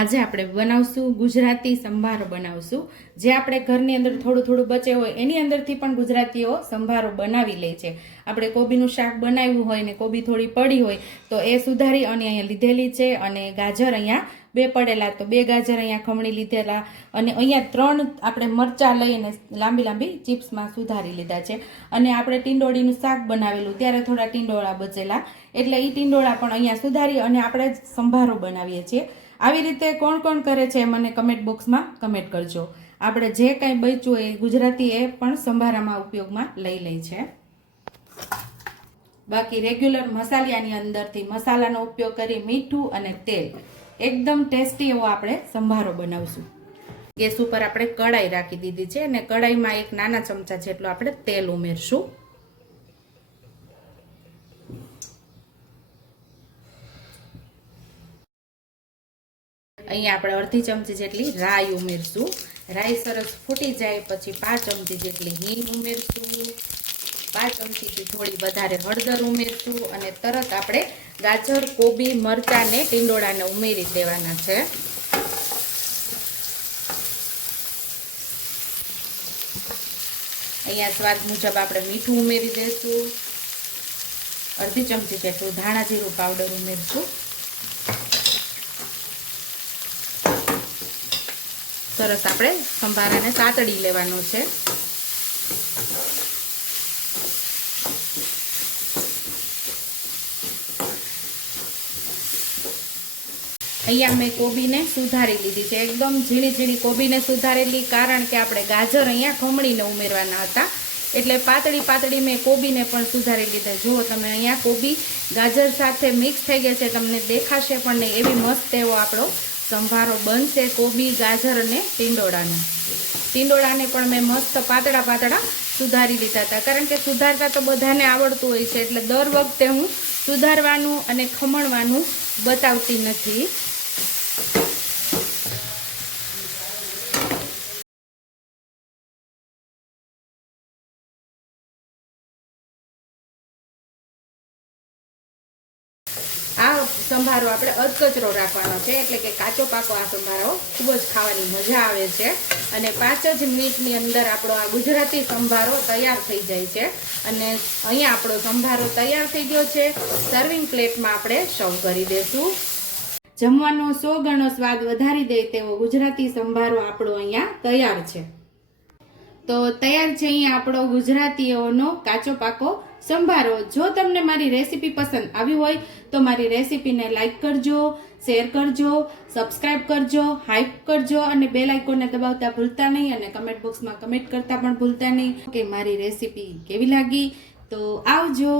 આજે આપણે બનાવશું ગુજરાતી સંભારો બનાવશું જે આપણે ઘરની અંદર થોડું થોડું બચે હોય એની અંદરથી પણ ગુજરાતીઓ સંભારો બનાવી લે છે। આપણે કોબીનું શાક બનાવ્યું હોય ને કોબી થોડી પડી હોય તો એ સુધારી અને અહીંયા લીધેલી છે અને ગાજર અહીંયા બે પડેલા તો બે ગાજર અહીંયા ખમણી લીધેલા અને અહીંયા 3 આપણે મરચાં લઈને લાંબી લાંબી ચિપ્સમાં સુધારી લીધા છે અને આપણે ટીંડોળીનું શાક બનાવેલું ત્યારે થોડા ટીંડોળા બચેલા એટલે એ ટીંડોળા પણ અહીંયા સુધારી અને આપણે સંભારો બનાવીએ છીએ। આવી રીતે કોણ કોણ કરે છે મને કમેન્ટ બોક્સમાં કમેન્ટ કરજો। આપણે જે કંઈ બચ્યું એ ગુજરાતી એ પણ સંભારામાં ઉપયોગમાં લઈ લે છે। બાકી રેગ્યુલર મસાલાની અંદરથી મસાલાનો ઉપયોગ કરી મીઠું અને તેલ એકદમ ટેસ્ટી એવો આપણે સંભારો બનાવશું। ગેસ ઉપર આપણે કડાઈ રાખી દીધી છે અને કડાઈમાં એક નાના ચમચા જેટલો આપણે તેલ ઉમેરશું। અહીંયા આપણે અડધી ચમચી જેટલી રાઈ ઉમેરશું। રાઈ સરસ ફૂટી જાય પછી 5 ચમચી જેટલી હિંગ ઉમેરશું। 5 ચમચીથી થોડી વધારે હળદર ઉમેરશું અને તરત આપણે ગાજર કોબી મરચાં ને ટીંડોળાને ઉમેરી દેવાના છે। અહીંયા સ્વાદ મુજબ આપણે મીઠું ઉમેરી દઈશું। અડધી ચમચી જેટલું ધાણા જીરું પાવડર ઉમેરશું। સરસ આપણે સંભારાને સાતડી લેવાનો છે। અહીંયા મેં કોબીને સુધારી લીધી છે એકદમ ઝીણી ઝીણી કોબીને સુધારેલી કારણ કે આપણે ગાજર અહીંયા ખમણીને ઉમેરવાના હતા એટલે પાતળી પાતળી મેં કોબીને પણ સુધારી લીધા। જુઓ તમે અહીંયા કોબી ગાજર સાથે મિક્સ થઈ ગઈ છે તમને દેખાશે પણ નહીં એવી મસ્ત એવો આપણો સંભારો બનશે કોબી ગાજર અને ટીંડોળાને પણ મેં મસ્ત પાતળા પાતળા સુધારી લીધા હતા કારણ કે સુધારતા તો બધાને આવડતું હોય છે એટલે દર વખતે હું સુધારવાનું અને ખમણવાનું બતાવતી નથી। આ સંભારો આપણે અધકચરો રાખવાનો છે એટલે કે કાચો પાકો આ સંભારો ખૂબ જ ખાવાની મજા આવે છે અને 5 જ મિનિટની અંદર આપણો આ ગુજરાતી સંભારો તૈયાર થઈ જાય છે અને અહીંયા આપણો સંભારો તૈયાર થઈ ગયો છે। સર્વિંગ પ્લેટમાં આપણે સર્વ કરી દઈશું। જમવાનો 100 ગણો સ્વાદ વધારી દે તેવો ગુજરાતી સંભારો આપણો અહીંયા તૈયાર છે। તો તૈયાર છે અહીંયા આપણો ગુજરાતીઓનો કાચો પાકો સંભારો। જો તમને મારી રેસીપી પસંદ આવી હોય તો મારી રેસીપીને લાઈક કરજો, શેર કરજો, સબસ્ક્રાઇબ કરજો, હાઈપ કરજો અને બેલ આઇકોનને દબાવતા ભૂલતા નહીં અને કમેન્ટ બોક્સમાં કમેન્ટ કરતા પણ ભૂલતા નહીં કે મારી રેસીપી કેવી લાગી। તો આવજો।